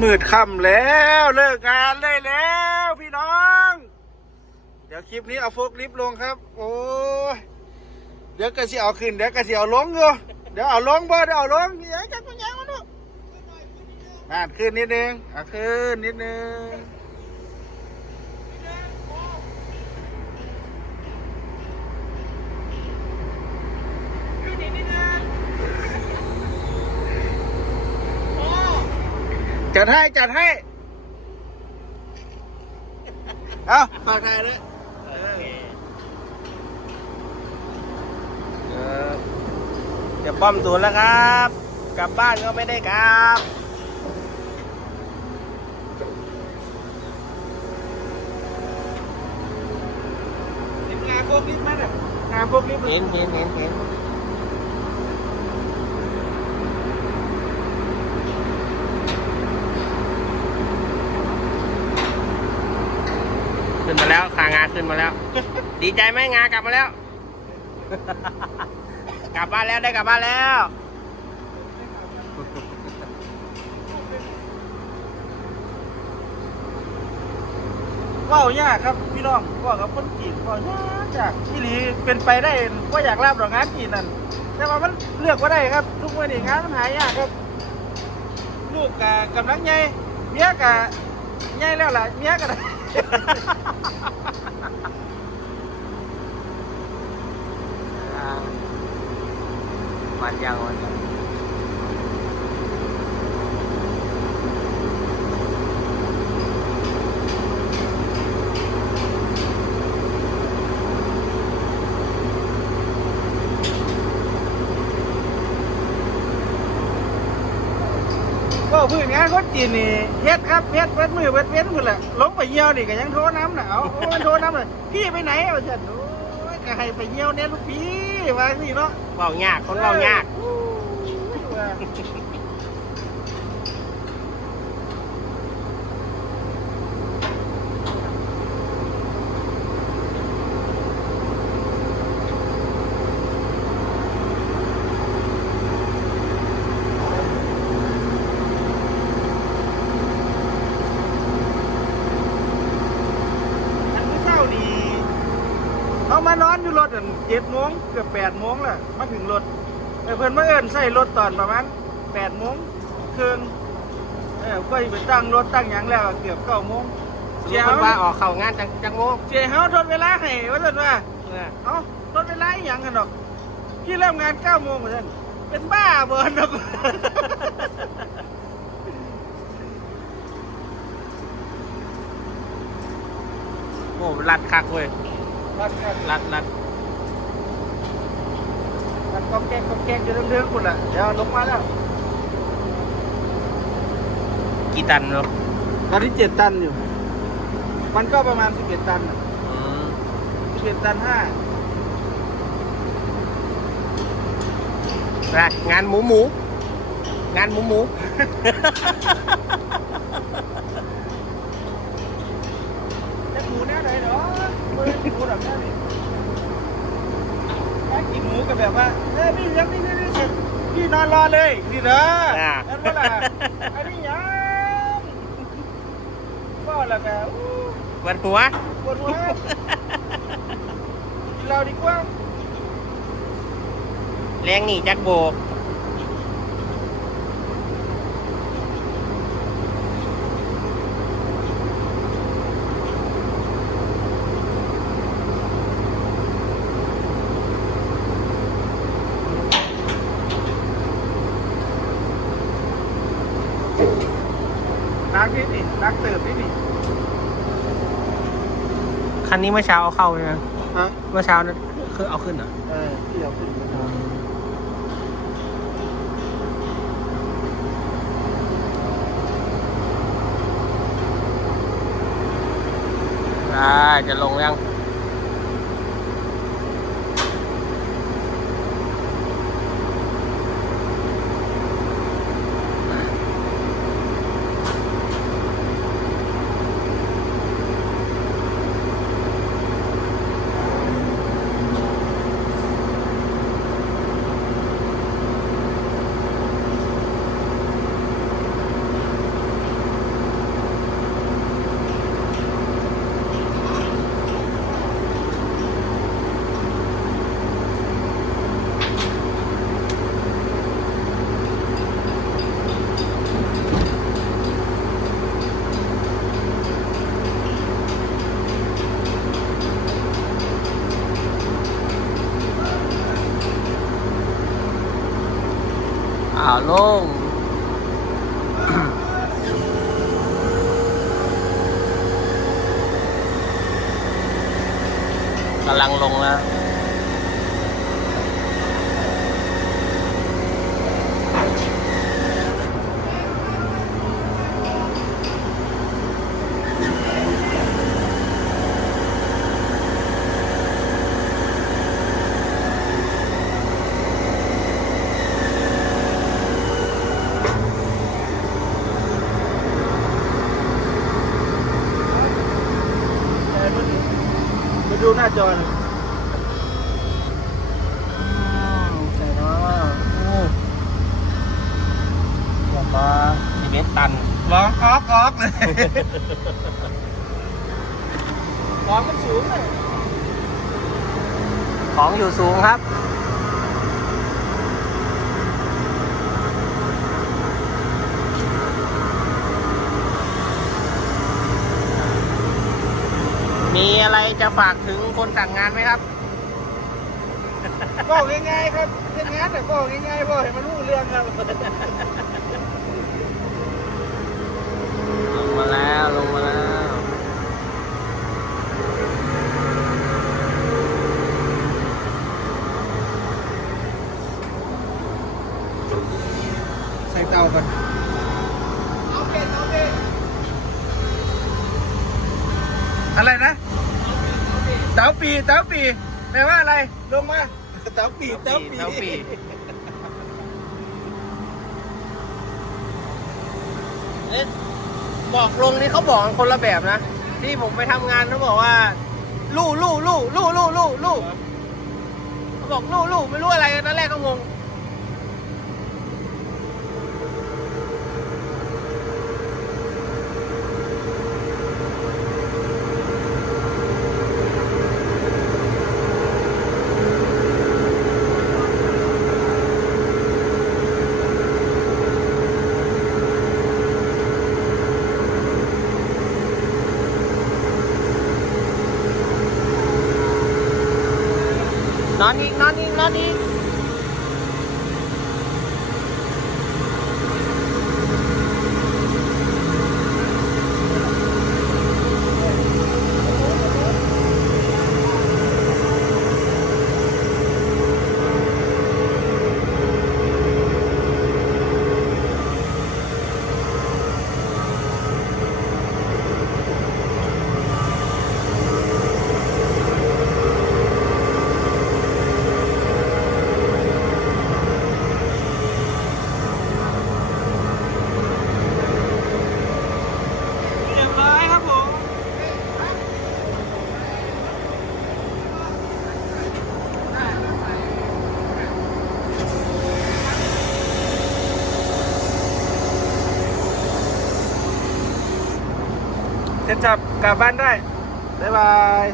มืดค่ำแล้วเลิกงานได้แล้ว พี่น้อง เดี๋ยวคลิปนี้เอาโฟกลิฟต์ลงครับ โอ้ยเดี๋ยวกระสีเอาขึ้นเดี๋ยวกระสีเอาลงอยู่เดี๋ยวเอาลงบ่เดี๋ยวเอาลงเดี๋ยังจักมันยังมันดูอ่านขึ้นนิดนึงเอาขึ้นนิดนึง จัดให้ จัดให้ เอาฝากถ่ายเลยเออจะป้อมศูนย์แล้วครับ กลับบ้านก็ไม่ได้กลับเห็นงานโฟกิสไหมเนี่ยงานโฟกิสเห็นเห็นเห็นเห็นขึ้นมาแล้ว ขึ้นมาแล้ว ดีใจไหมงากลับมาแล้ว กลับบ้านแล้วได้กลับบ้านแล้วว่าวยากครับพี่น้องว่ากับคนจีนว่ายากจากที่หลีเป็นไปได้ว่าอยากรับหรอกงานจีนนั่นแต่ว่ามันเลือกว่าได้ครับ ทุกวันนี้งานมันหายากครับ ลูกกะกำลังใหญ่เมียกะใหญ่แล้วล่ะเมียกะได้ มันยังมันก็พื้นงานคนจีนนี่เฮ็ดครับเฮ็ดเวทมือเวทเว้นหมดแหละลงไปเยี่ยวนี่ก็ยังโทรน้ำหน่ะเอาเอามันโทรน้ำเลยพี่ไปไหนเอาฉันโอ้ยก็ให้ไปเยี่ยวเนี่ยลูกพี่ว่าสิเนาะเบายากคนเบายาก อ้ยว่าอันนี้เช้านี่เขามานอนอยู่รถอันเจ็ดโมงเกือบแปดโมงแล้วมาถึงรถ เออเพิ่นมาเอิ้นใส่รถตอนประมาณแปดโมงครึ่งเออก็ไปตั้งรถตั้งหยังแล้วเกือบเก้าโมงสรุปมันว่าออกเข้างานจังจังโมงเจ้าเฮาทดเวลาให้ว่าซั่นว่าเออเอ้าทดเวลาอีหยังกันดอกพี่เริ่มงานเก้าโมงว่าซั่นเป็นบ้าบ่ดอก โอ้รัดคักเว้ยรัดกันรัดรัด รัดก็แกงก็แกงอยู่เรื่องๆพุ่นล่ะเดี๋ยวลงมาแล้ว กี่ตันเนาะตอนที่เจ็ดตันอยู่ มันก็ประมาณสิบเอ็ดตันอืมสิบเอ็ดตันห้ารัดงานหมูหมู งานหมูหมู แต่หมูแน่ไหนเนาะมือหมูแบบนี้นี่ถ้ากิน หมูก็แบบว่าเอ้ยพี่ยังนี่นี่นี่เสร็จพี่นอนรอเลยนี่เด้ออ่านั่นว่าล่ะอันนี้ยังก็แล้วก็อู้วันหัว ปวดหัวกินเราดีกว่า แรงหนีจักโบกนักนี่นี่นักเติบนี่นี่ คันนี้เมื่อเช้าเอาเข้าเลยนะฮะเมื่อเช้านั้นคือเอาขึ้นเหรอ เออที่เราขึ้นมาได้จะลงยัง ลง กำลังลงนะ ดูหน้าจอหน่อยใส่น้องโอ้แล้วก็สิบเอ็ดตันร้องออกออกเลยของมันสูงเลย ของอยู่สูงครับ จะฝากถึงคนสั่งงานไหมครับ บอกง่ายๆครับเรื่องงานแต่บอกง่ายๆบอกให้มันรู้เรื่องครับ ลงมาแล้วลงมาแล้ว ใส่เตากันเอาเป็นเอาเป็นอะไรนะ เต๋าปีเต๋าปีแปลว่าอะไร ลงมาเต๋าปีเต๋าปีเต้าปีเอ๊ะบอกลงนี่เขาบอกกันคนละแบบนะ ที่ผมไปทำงานเขาบอกว่า ลู่ลู่ลู่ลู่ลู่ลู่ลู่เขาบอกลู่ลู่ไม่รู้อะไรตอนแรกก็งง นอนอีกนอนอีกนอนอีก เสร็จจับกลับบ้านได้ บ๊ายบาย